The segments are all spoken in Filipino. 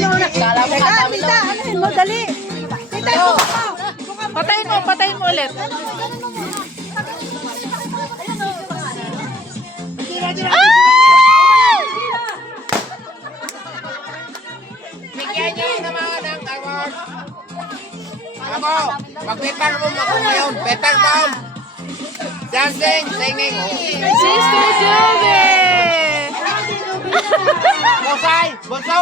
Tita, anuhin mo, dali. Tita, Patayin mo ulit. Bigyan niyo yung mga ng award. Ako, mag-paper bomb ako ngayon. Paper bomb. Dancing, singing. Sister Juve! Bonsai, bonso.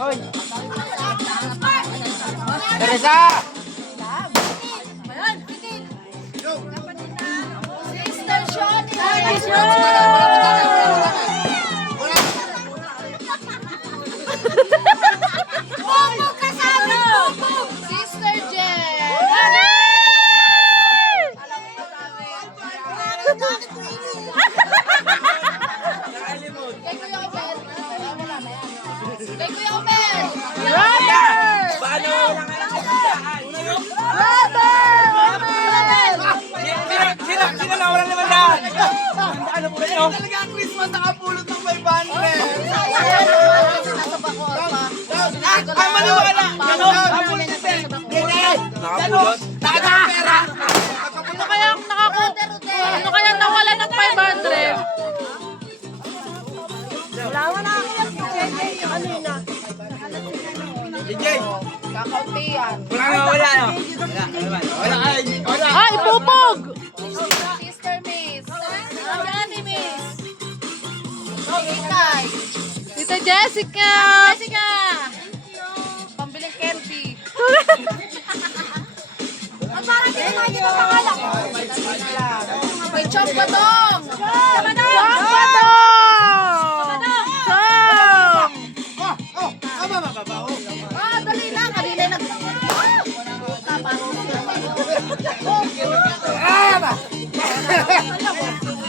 Hoy. Teresa. Sister Shoni. Bubog kasama. Sister Jen. Kay Kuya Omer. Kay Kuya Omer. Sino na wala naman na? Ano po rin yun? Talaga ang Christmas nakapulot ng 500. Maniwala! Nakapulot? Nakapera. Ano kayang ano kayang nawala ng 500? Wala mo na ako yung ano yun na. DJ! Kakaunti yan. Wala na, wala na. Wala, wala. Ay, pupog! Sister Miss. Johnny Miss. Ikay. Tita Jessica! Jessica. Pambiling candy. Ang parang tinamay niyo na pangalan ko. May chok batong. Chong Badong! Chong! Ah, dali lang. Kanina nag...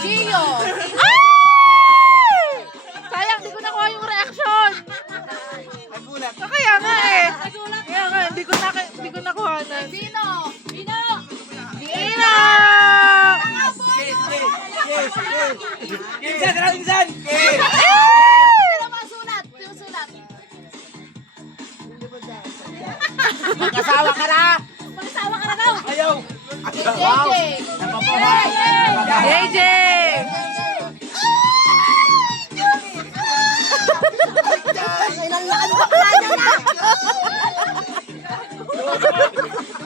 Gio. Ay! Sayang, di ko nakuha yung reaction. Kaya nga eh. Kaya nga, di ko nakuha na. Dino. Dino. Ina! Kinsan, tara, kinsan! Dino masulat. Dino sulat. Mag-asawa ka na. Mag-asawa ka na daw. Ayaw! JJ. Napapuhay. JJ!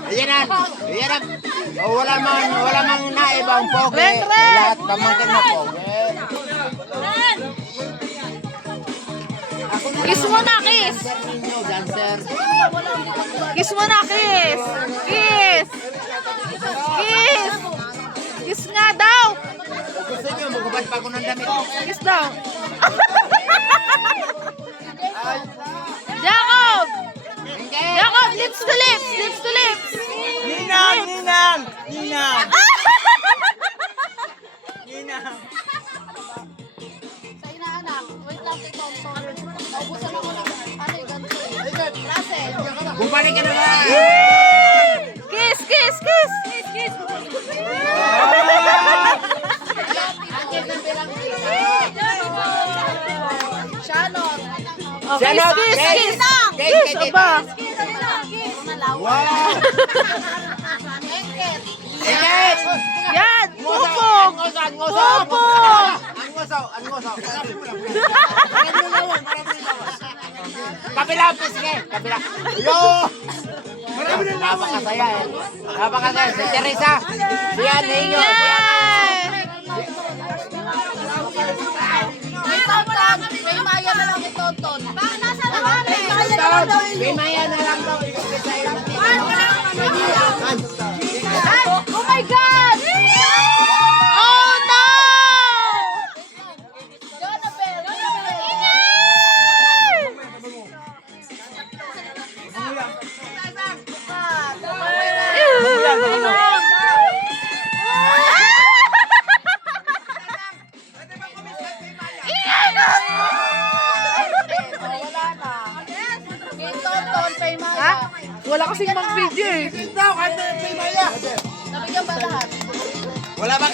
Ayan na. Ayan na. Oh, wala mang naibang pogi. Ren! Lahat pamangkin na pogi. Kiss mo na, kiss! Dancer ninyo, dancer. Kiss mo na, kiss! Kiss! Kiss! Kiss nga daw! Gusto nyo, magubad pa ako ng damit. Kiss daw! Jacob! Hindi. Jacob, lips to lips! Lips to lips! Ninang! Ninang! Ninang! Ninang! Sa inaanak. Wait lang kay Tonton. Naubusan ako ng ano yung ganito eh. Russell. Bumalik ka na ba? Kiss, kiss, kiss! Kiss, kiss! Angel ng Birang Shannon. Oh, kiss, kiss, kiss! Kiss, aba! Wow! Engket. Yes! Yan! Pupog! Pupog! Kabila, sige. Kabila. Yo! Napakasaya eh. Napakasaya. Si Teresa. Siya ninyo. May Tonton. May Maya na lang may Tonton. Nasa naman. May Maya na lang daw. May maya na lang daw. Oh my God! Oh no! Jonabel. Wala kasing mag-video eh. Daw, kahit may maya. Nabigyan ba lahat? Wala ba